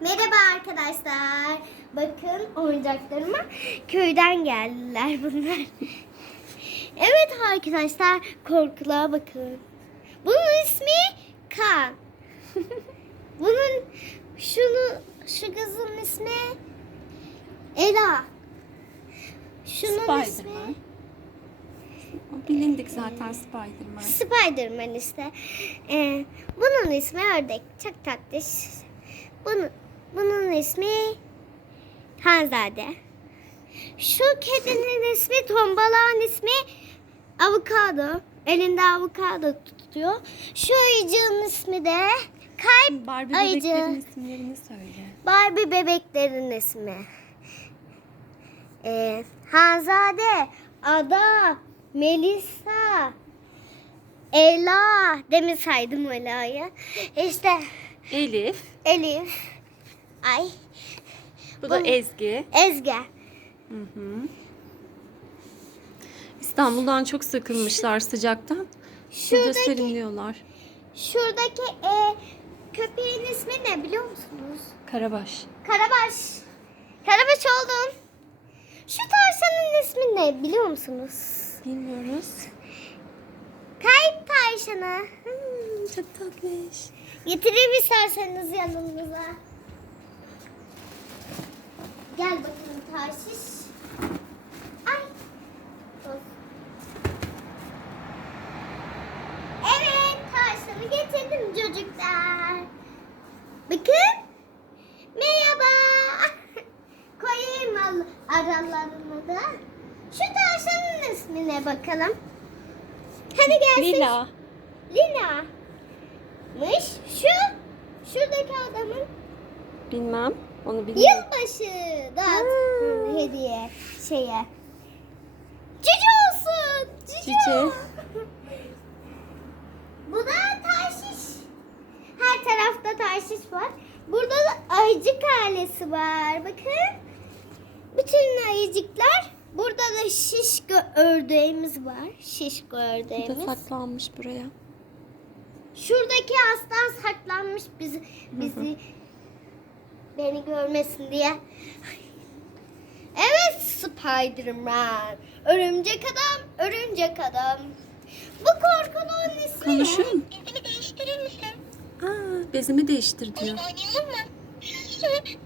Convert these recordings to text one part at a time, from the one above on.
Merhaba arkadaşlar. Bakın oyuncaklarıma köyden geldiler bunlar. evet arkadaşlar korkuluğa bakın. Bunun ismi Kan. Bunun şunu şu kızın ismi Ela. Şunun Spiderman. ismi bilindik zaten Spiderman. Spiderman işte. Ee, bunun ismi ördek. Çok tatlış. Bunun, bunun ismi Hanzade. Şu kedinin ismi Tombalağın ismi Avokado. Elinde avokado tutuyor. Şu ayıcığın ismi de Kalp Barbie ayıcı. bebeklerin isimlerini söyle. Barbie bebeklerin ismi. Ee, Hanzade, Ada, Melisa, Ela. Demin saydım Ela'yı. İşte Elif. Elif. Ay. Bu da Bu- Ezgi. Ezge. Hı hı. İstanbul'dan çok sıkılmışlar sıcaktan. Burada Şuradaki, serinliyorlar. şuradaki e, köpeğin ismi ne biliyor musunuz? Karabaş. Karabaş. Karabaş oldum. Şu tavşanın ismi ne biliyor musunuz? Bilmiyoruz. Kayıp tavşanı. Hmm, çok tatlış. Getireyim isterseniz yanınıza. Gel bakayım Tarşiş. Ay. Evet Tarşan'ı getirdim çocuklar. Bakın. Merhaba. Koyayım al- aralarına da. Şu tavşanın ismine bakalım. Hadi gelsin. Lila. Lina'mış. Şu şuradaki adamın Bilmem. Onu bilmiyorum. yılbaşı dağıt Hmm. hediye şeye. Cici olsun. Cici. Cici. Bu da taşiş. Her tarafta taşiş var. Burada da ayıcık ailesi var. Bakın. Bütün ayıcıklar. Burada da şişko ördeğimiz var. Şişko Bu da ördeğimiz. saklanmış buraya. Şuradaki aslan saklanmış bizi bizi beni görmesin diye. Evet Spiderman. Örümcek adam, örümcek adam. Bu korkunun ismi mu? İsmini değiştirir misin? Aa, bezimi değiştir diyor. oynayalım mı?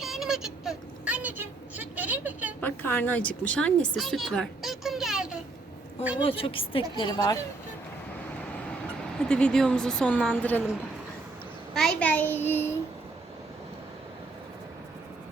Karnım acıktı. Anneciğim süt verir misin? Bak karnı acıkmış. Annesi süt ver. Uykum geldi. Oo, çok istekleri var. Hadi videomuzu sonlandıralım. Bay bay.